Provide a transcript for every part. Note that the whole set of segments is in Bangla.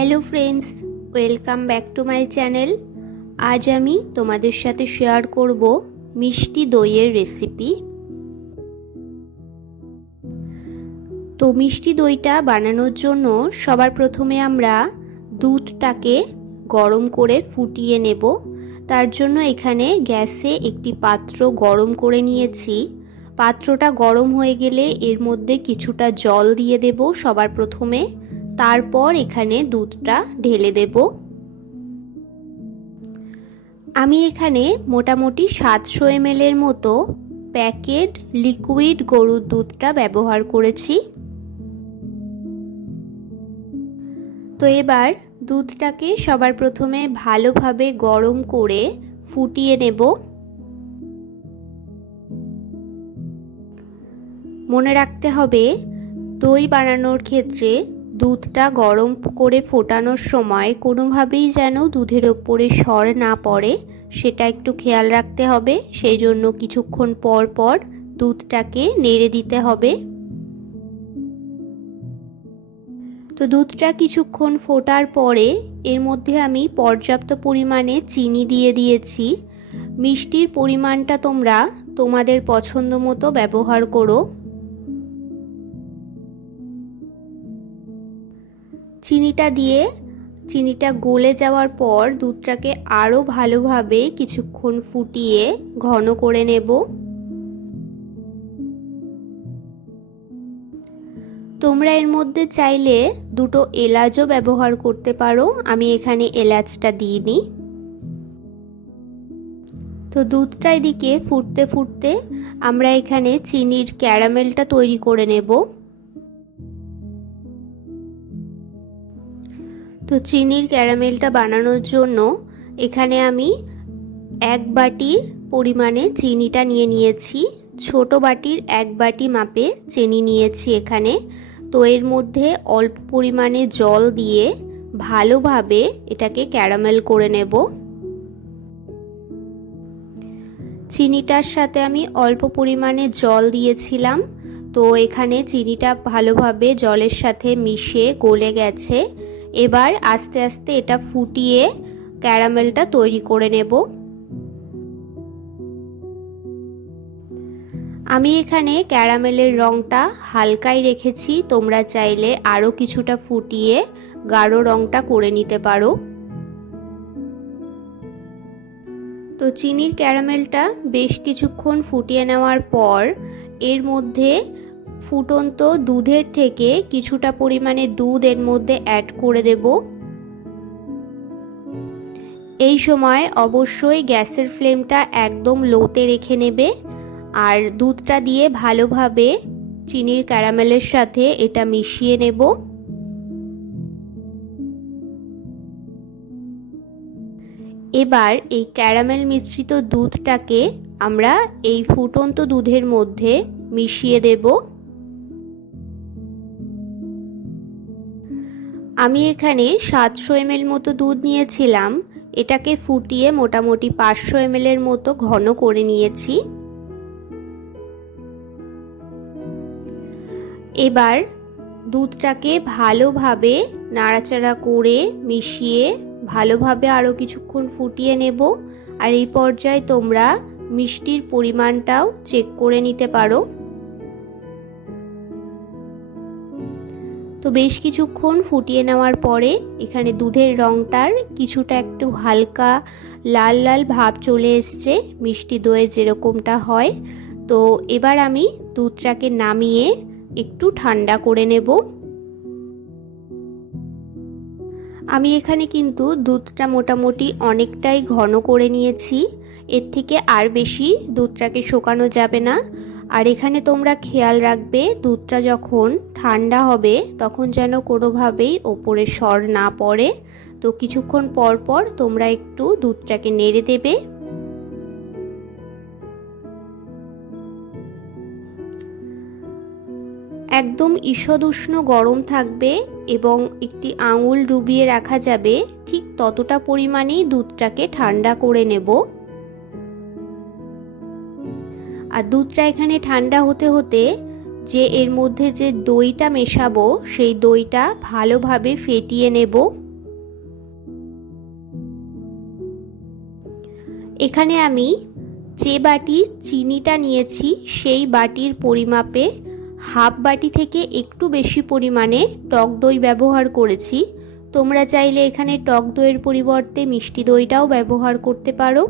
Hello friends, welcome back to my channel. আজ আমি তোমাদের সাথে শেয়ার করব মিষ্টি দইয়ের রেসিপি। তো মিষ্টি দইটা বানানোর জন্য সবার প্রথমে আমরা দুধটাকে গরম করে ফুটিয়ে নেব। তার জন্য এখানে গ্যাসে একটি পাত্র গরম করে নিয়েছি। পাত্রটা গরম হয়ে গেলে এর মধ্যে কিছুটা জল দিয়ে দেব সবার প্রথমে। তারপর এখানে দুধটা ঢেলে দেব। আমি এখানে মোটামুটি 700 ml এর মতো প্যাকেট লিকুইড গরুর দুধটা ব্যবহার করেছি। তো এবার দুধটাকে সবার প্রথমে ভালোভাবে গরম করে ফুটিয়ে নেব। মনে রাখতে হবে, দই বানানোর ক্ষেত্রে দুধটা গরম করে ফোটানোর সময় কোনোভাবেই যেন দুধের ওপরে সর না পড়ে, সেটা একটু খেয়াল রাখতে হবে। সেই জন্য কিছুক্ষণ পর পর দুধটাকে নেড়ে দিতে হবে। তো দুধটা কিছুক্ষণ ফোটার পরে এর মধ্যে আমি পর্যাপ্ত পরিমাণে চিনি দিয়ে দিয়েছি। মিষ্টির পরিমাণটা তোমরা তোমাদের পছন্দ মতো ব্যবহার করো। চিনিটা গলে যাওয়ার পর দুধটাকে আরও ভালোভাবে কিছুক্ষণ ফুটিয়ে ঘন করে নেব। তোমরা এর মধ্যে চাইলে দুটো এলাচও ব্যবহার করতে পারো, আমি এখানে এলাচটা দিইনি। তো দুধটা এদিকে ফুটতে ফুটতে আমরা এখানে চিনির ক্যারামেলটা তৈরি করে নেব। তো চিনির ক্যারামেলটা বানানোর জন্য এখানে আমি 1 বাটির পরিমাণে চিনিটা নিয়ে নিয়েছি। ছোট বাটির 1 বাটি মাপে চিনি নিয়েছি এখানে। তো এর মধ্যে অল্প পরিমাণে জল দিয়ে ভালোভাবে এটাকে ক্যারামেল করে নেব। চিনিটার সাথে আমি অল্প পরিমাণে জল দিয়েছিলাম। তো এখানে চিনিটা ভালোভাবে জলের সাথে মিশে গলে গেছে। এবার আস্তে আস্তে এটা ফুটিয়ে ক্যারামেলটা তৈরি করে নেব। আমি এখানে ক্যারামেলের রংটা হালকাই রেখেছি, তোমরা চাইলে আরও কিছুটা ফুটিয়ে গাঢ় রংটা করে নিতে পারো। তো চিনির ক্যারামেলটা বেশ কিছুক্ষণ ফুটিয়ে নেওয়ার পর এর মধ্যে ফুটন্ত দুধের থেকে কিছুটা পরিমাণে দুধ এর মধ্যে অ্যাড করে দেব। এই সময় অবশ্যই গ্যাসের ফ্লেমটা একদম লোতে রেখে নেবে আর দুধটা দিয়ে ভালোভাবে চিনির ক্যারামেলের সাথে এটা মিশিয়ে নেব। এবার এই ক্যারামেল মিশ্রিত দুধটাকে আমরা এই ফুটন্ত দুধের মধ্যে মিশিয়ে দেব। আমি এখানে 700 ml মতো দুধ নিয়েছিলাম, এটাকে ফুটিয়ে মোটামুটি 500 ml এর মতো ঘন করে নিয়েছি। এবার দুধটাকে ভালোভাবে নাড়াচাড়া করে মিশিয়ে ভালোভাবে আরও কিছুক্ষণ ফুটিয়ে নেব। আর এই পর্যায়ে তোমরা মিষ্টির পরিমাণটাও চেক করে নিতে পারো। তো বেশ কিছুক্ষণ ফুটিয়ে নেওয়ার পরে এখানে দুধের রংটার কিছুটা একটু হালকা লাল লাল ভাব চলে এসছে, মিষ্টি দইয়ে যেরকমটা হয়। তো এবার আমি দুধটাকে নামিয়ে একটু ঠান্ডা করে নেব। আমি এখানে কিন্তু দুধটা মোটামুটি অনেকটাই ঘন করে নিয়েছি, এর থেকে আর বেশি দুধটাকে শোকানো যাবে না। আর এখানে তোমরা খেয়াল রাখবে, দুধটা যখন ঠান্ডা হবে তখন যেন কোনোভাবেই ওপরে সর না পড়ে। তো কিছুক্ষণ পর পর তোমরা একটু দুধটাকে নেড়ে দেবে। একদম ঈষৎ উষ্ণ গরম থাকবে এবং একটি আঙুল ডুবিয়ে রাখা যাবে, ঠিক ততটা পরিমাণেই দুধটাকে ঠান্ডা করে নেব। আর দুধটা এখানে ঠান্ডা হতে হতে যে এর মধ্যে যে দইটা মেশাবো সেই দইটা ভালোভাবে ফেটিয়ে নেব। এখানে আমি যে বাটির চিনিটা নিয়েছি সেই বাটির পরিমাপে হাফ বাটি থেকে একটু বেশি পরিমাণে টক দই ব্যবহার করেছি। তোমরা চাইলে এখানে টক দইয়ের পরিবর্তে মিষ্টি দইটাও ব্যবহার করতে পারো।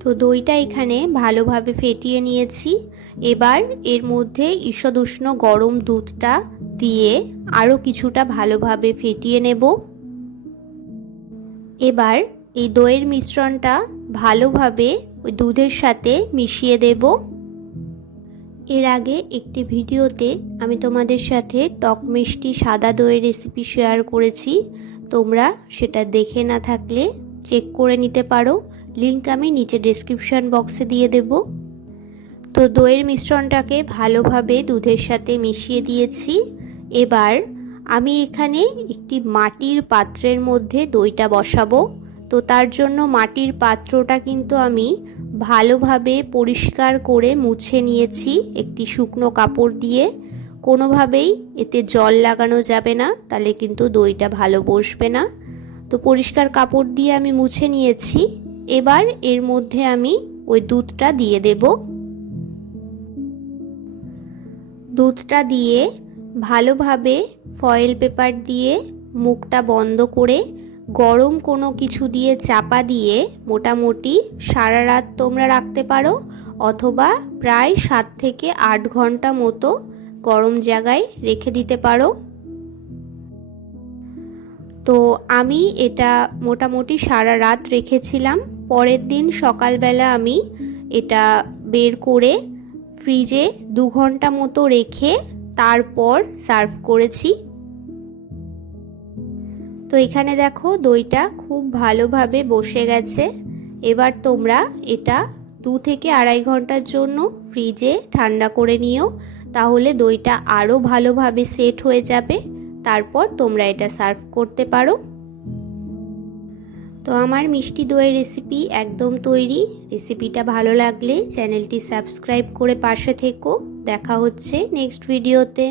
তো দইটা এখানে ভালোভাবে ফেটিয়ে নিয়েছি। এবার এর মধ্যে ঈষদুষ্ণ গরম দুধটা দিয়ে আরও কিছুটা ভালোভাবে ফেটিয়ে নেব। এবার এই দইয়ের মিশ্রণটা ভালোভাবে ওই দুধের সাথে মিশিয়ে দেব। এর আগে একটি ভিডিওতে আমি তোমাদের সাথে টক মিষ্টি সাদা দইয়ের রেসিপি শেয়ার করেছি, তোমরা সেটা দেখে না থাকলে চেক করে নিতে পারো, লিংক আমি নিচে ডেসক্রিপশন বক্সে দিয়ে দেব। তো দইয়ের মিশ্রণটাকে ভালোভাবে দুধের সাথে মিশিয়ে দিয়েছি। এবার আমি এখানে একটি মাটির পাত্রের মধ্যে দইটা বসাবো। তো তার জন্য মাটির পাত্রটা কিন্তু আমি ভালোভাবে পরিষ্কার করে মুছে নিয়েছি একটি শুকনো কাপড় দিয়ে। কোনোভাবেই এতে জল লাগানো যাবে না, তাহলে কিন্তু দইটা ভালো বসবে না। তো পরিষ্কার কাপড় দিয়ে আমি মুছে নিয়েছি। এবার এর মধ্যে আমি ওই দুধটা দিয়ে দেব। দুধটা দিয়ে ভালোভাবে ফয়েল পেপার দিয়ে মুখটা বন্ধ করে গরম কোনো কিছু দিয়ে চাপা দিয়ে মোটামুটি সারা রাত তোমরা রাখতে পারো, অথবা প্রায় 7 থেকে 8 ঘন্টা মতো গরম জায়গায় রেখে দিতে পারো। তো আমি এটা মোটামুটি সারা রাত রেখেছিলাম। পরের দিন সকালবেলা আমি এটা বের করে ফ্রিজে 2 ঘন্টা মতো রেখে তারপর সার্ভ করেছি। তো এখানে দেখো দইটা খুব ভালোভাবে বসে গেছে। এবার তোমরা এটা 2 থেকে 2.5 ঘন্টার জন্য ফ্রিজে ঠান্ডা করে নিও, তাহলে দইটা আরও ভালোভাবে সেট হয়ে যাবে। তারপর তোমরা এটা সার্ভ করতে পারো। তো আমার মিষ্টি দইয়ের রেসিপি একদম তৈরি। রেসিপিটা ভালো লাগলে চ্যানেলটি সাবস্ক্রাইব করে পাশে থেকো। দেখা হচ্ছে নেক্সট ভিডিওতে।